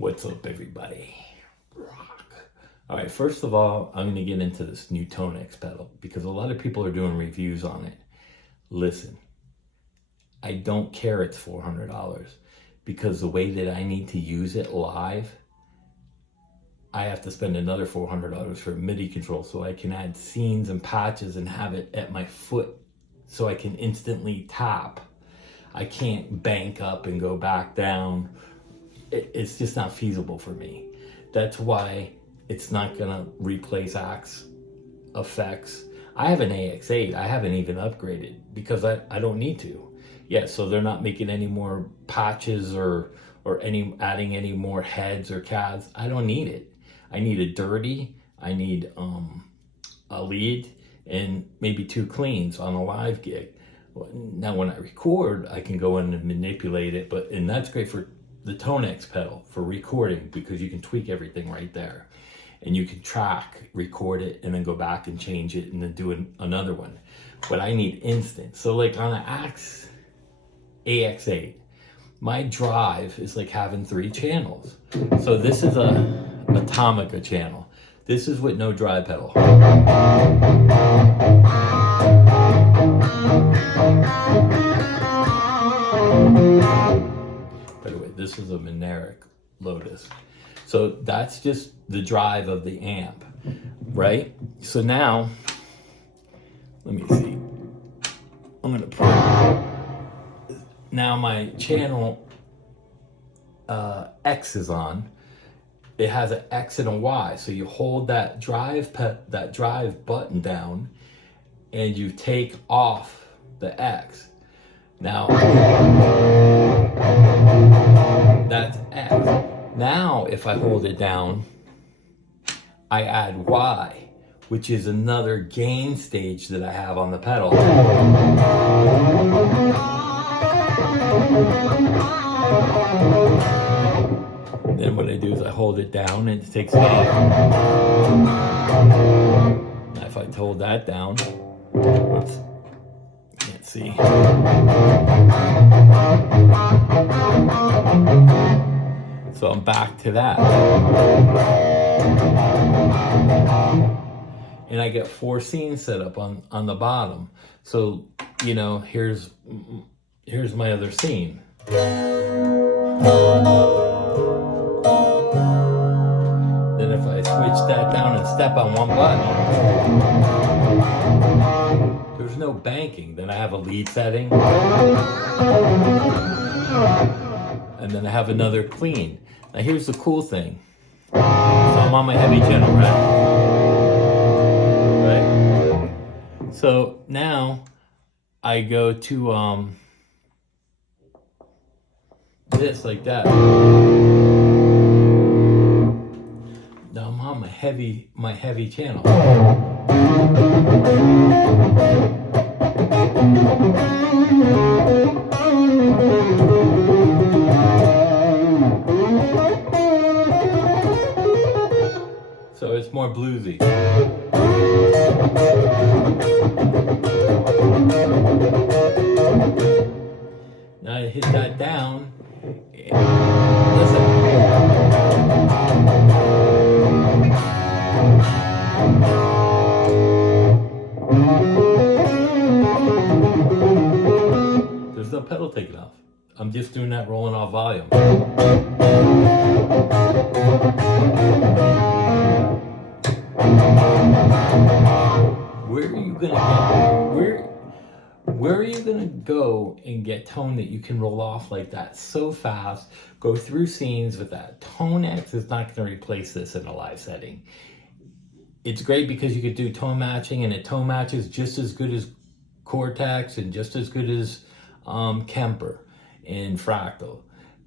What's up, everybody? Rock. All right, first of all, I'm going to get into this new Tonex pedal because a lot of people are doing reviews on it. Listen, I don't care it's $400 because the way that I need to use it live, I have to spend another $400 for MIDI control so I can add scenes and patches and have it at my foot so I can instantly tap. I can't bank up and go back down. It's just not feasible for me. That's why it's not gonna replace Axe effects. I have an AX8, I haven't even upgraded because I don't need to. Yeah, so they're not making any more patches or adding any more heads or cads. I don't need it. I need a dirty, I need a lead, and maybe 2 cleans on a live gig. Now when I record, I can go in and manipulate it, and that's great for the Tonex pedal for recording because you can tweak everything right there. And you can track, record it, and then go back and change it and then do another one. But I need instant. So like on an AX8, my drive is like having 3 channels. So this is a Atomica channel. This is with no drive pedal. By the way, this is a Moneric Lotus. So that's just the drive of the amp, right? So now, let me see. I'm gonna put, now my channel X is on. It has an X and a Y. So you hold that drive button down and you take off the X. Now, that's X. Now, if I hold it down, I add Y, which is another gain stage that I have on the pedal. Then what I do is I hold it down and it takes gain. Now, if I hold that down, oops, can't see. So I'm back to that. And I get 4 scenes set up on the bottom. So, you know, here's my other scene. Then if I switch that down and step on one button, there's no banking. Then I have a lead setting. And then I have another clean. Now here's the cool thing. So I'm on my heavy channel, right? So now I go to this like that. Now I'm on my heavy channel. So it's more bluesy. Now I hit that down. Listen. There's no pedal taking off. I'm just doing that rolling off volume. Where are you gonna go and get tone that you can roll off like that so fast, go through scenes with that? Tonex is not gonna replace this in a live setting. It's great because you could do tone matching, and it tone matches just as good as Cortex and just as good as Kemper and Fractal.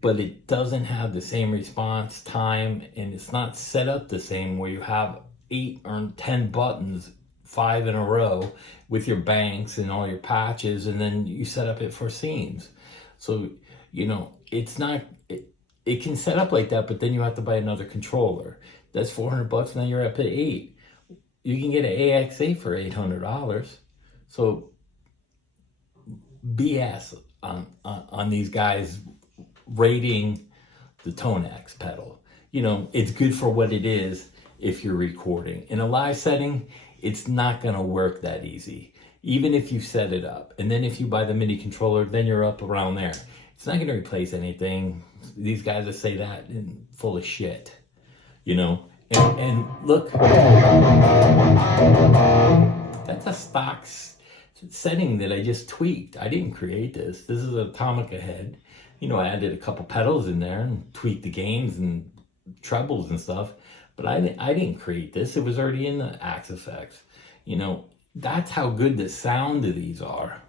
But it doesn't have the same response time, and it's not set up the same where you have 8 or 10 buttons, 5 in a row with your banks and all your patches, and then you set up it for scenes. So, you know, it's not, it can set up like that, but then you have to buy another controller. That's $400, now you're up at 8. You can get an AX8 for $800. So BS on these guys rating the Tonex pedal. You know, it's good for what it is if you're recording. In a live setting, it's not gonna work that easy, even if you set it up. And then if you buy the MIDI controller, then you're up around there. It's not gonna replace anything. These guys that say that, and full of shit, you know? And look, that's a stock setting that I just tweaked. I didn't create this. This is an Atomica head. You know, I added a couple pedals in there and tweaked the gains and trebles and stuff, but I didn't create this. It was already in the Axe effects. You know, that's how good the sound of these are.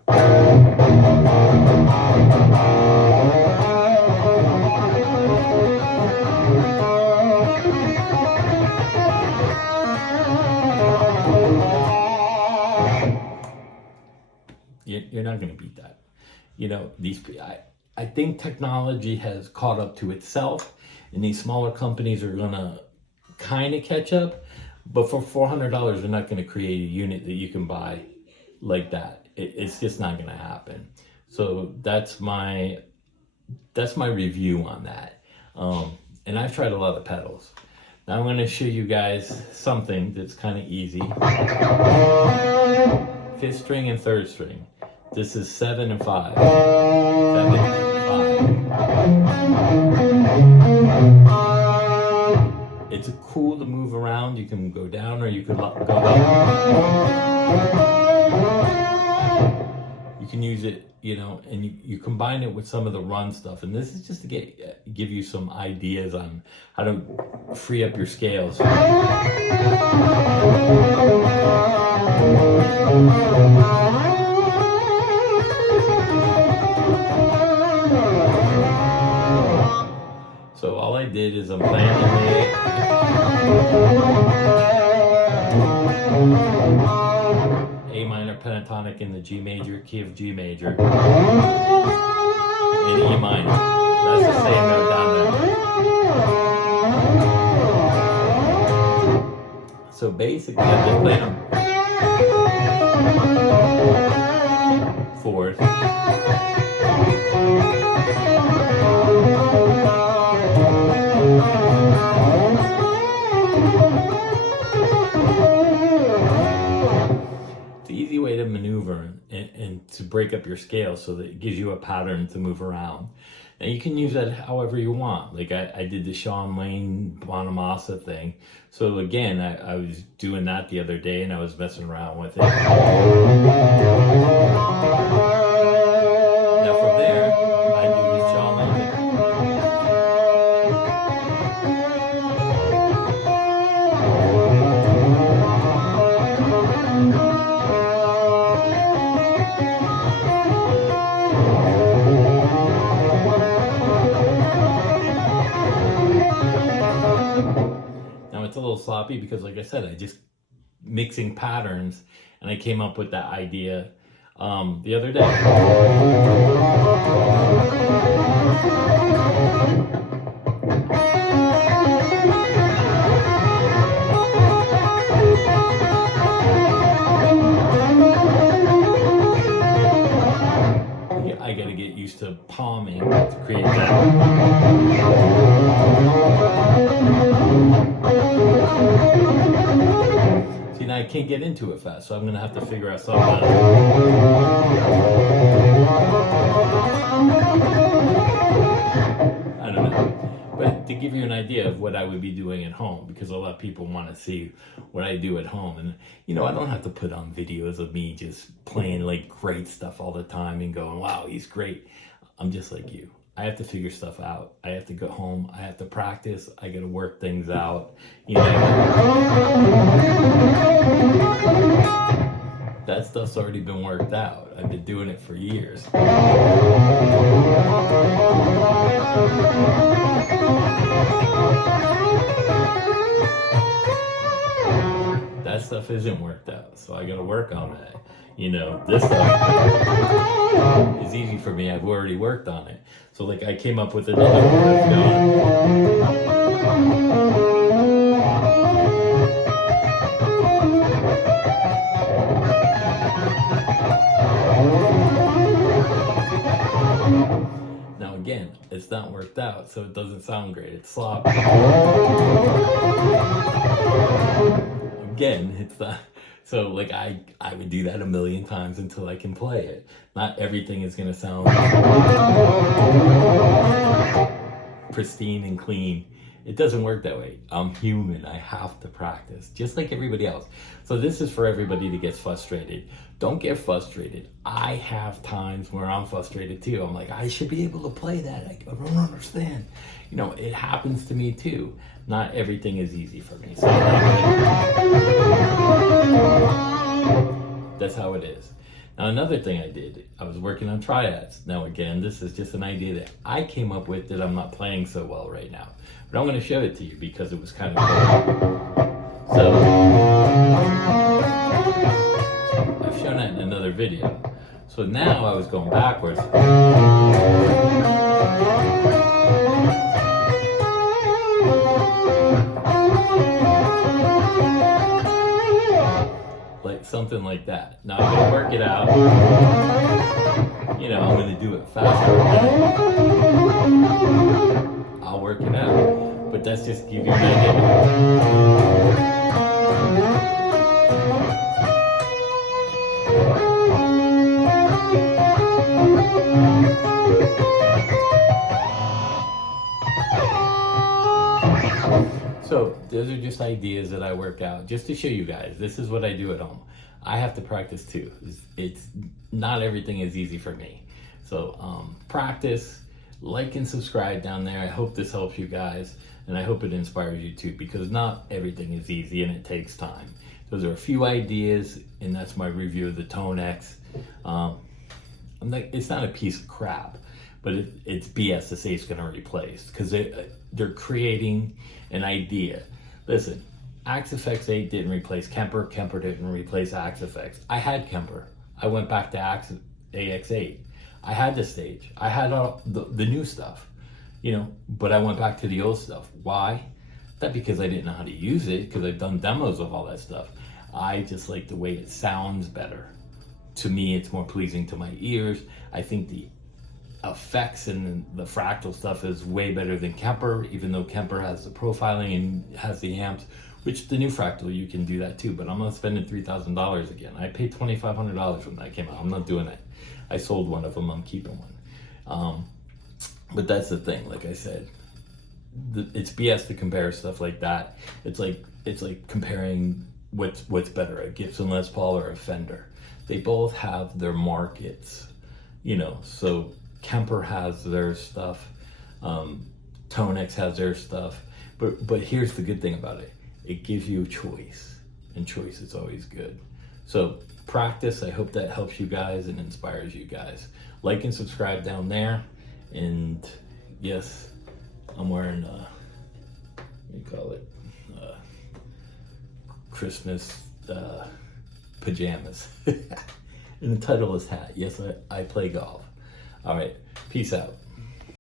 You're not going to beat that. You know, I think technology has caught up to itself, and these smaller companies are going to kind of catch up, but for $400, they're not going to create a unit that you can buy like that. It's just not going to happen. So that's my review on that. And I've tried a lot of pedals. Now I'm going to show you guys something that's kind of easy. 5th string and 3rd string. This is 7 and 5. 7 and 5. It's cool to move around. You can go down or you can go up. You can use it, you know, and you combine it with some of the run stuff. And this is just to give you some ideas on how to free up your scales. So all I did is I'm playing A minor pentatonic in the G major, key of G major, and E minor. That's the same note down there. So basically I'm just playing them 4th. Way to maneuver and to break up your scale so that it gives you a pattern to move around. And you can use that however you want. Like I did the Sean Lane Bonamassa thing. So again, I was doing that the other day and I was messing around with it. Now from there, I do the Sean Lane. It's a little sloppy because, like I said, I just mixing patterns, and I came up with that idea the other day. I got to get used to palming to create that. See, now I can't get into it fast, so I'm going to have to figure out something else. I don't know. But to give you an idea of what I would be doing at home, because a lot of people want to see what I do at home. And, you know, I don't have to put on videos of me just playing like great stuff all the time and going, wow, he's great. I'm just like you. I have to figure stuff out. I have to go home. I have to practice. I got to work things out. You know, that stuff's already been worked out. I've been doing it for years. That stuff isn't worked out, so I got to work on that. You know, this stuff is easy for me. I've already worked on it. So like I came up with another one. Now again, it's it's not worked out, so it doesn't sound great. It's sloppy. Again, it's not. So like I would do that a million times until I can play it. Not everything is gonna sound pristine and clean. It doesn't work that way. I'm human. I have to practice, just like everybody else. So this is for everybody that gets frustrated. Don't get frustrated. I have times where I'm frustrated too. I'm like, I should be able to play that. I don't understand. You know, it happens to me too. Not everything is easy for me. So that's how it is. Now, another thing I did, I was working on triads. Now, again, this is just an idea that I came up with that I'm not playing so well right now. But I'm going to show it to you because it was kind of cool. So, I've shown that in another video. So now I was going backwards. Like something like that. Now I'm gonna work it out. You know, I'm gonna do it faster. I'll work it out. But that's just give you an idea. So those are just ideas that I work out just to show you guys. This is what I do at home. I have to practice too. It's not everything is easy for me. So practice, like and subscribe down there. I hope this helps you guys, and I hope it inspires you too, because not everything is easy and it takes time. Those are a few ideas, and that's my review of the Tonex. It's not a piece of crap, but it's BS to say it's going to replace, because they're creating an idea. Listen, Axe-Fx 8 didn't replace Kemper. Kemper didn't replace Axe-Fx. I had Kemper. I went back to AX8. I had the stage. I had all the new stuff, you know, but I went back to the old stuff. Why? Not because I didn't know how to use it, because I've done demos of all that stuff. I just like the way it sounds better. To me, it's more pleasing to my ears. I think the effects and the fractal stuff is way better than Kemper, even though Kemper has the profiling and has the amps, which the new fractal, you can do that too, but I'm not spending $3,000 again. I paid $2,500 when that came out. I'm not doing it. I sold one of them, I'm keeping one. But that's the thing, like I said, it's BS to compare stuff like that. It's like comparing what's better, a Gibson Les Paul or a Fender. They both have their markets, you know, so Kemper has their stuff, Tonex has their stuff, but here's the good thing about it. It gives you a choice, and choice is always good. So practice. I hope that helps you guys and inspires you guys. Like and subscribe down there. And yes, I'm wearing, what do you call it, Christmas pajamas. And the title is hat. Yes, I play golf. All right, peace out.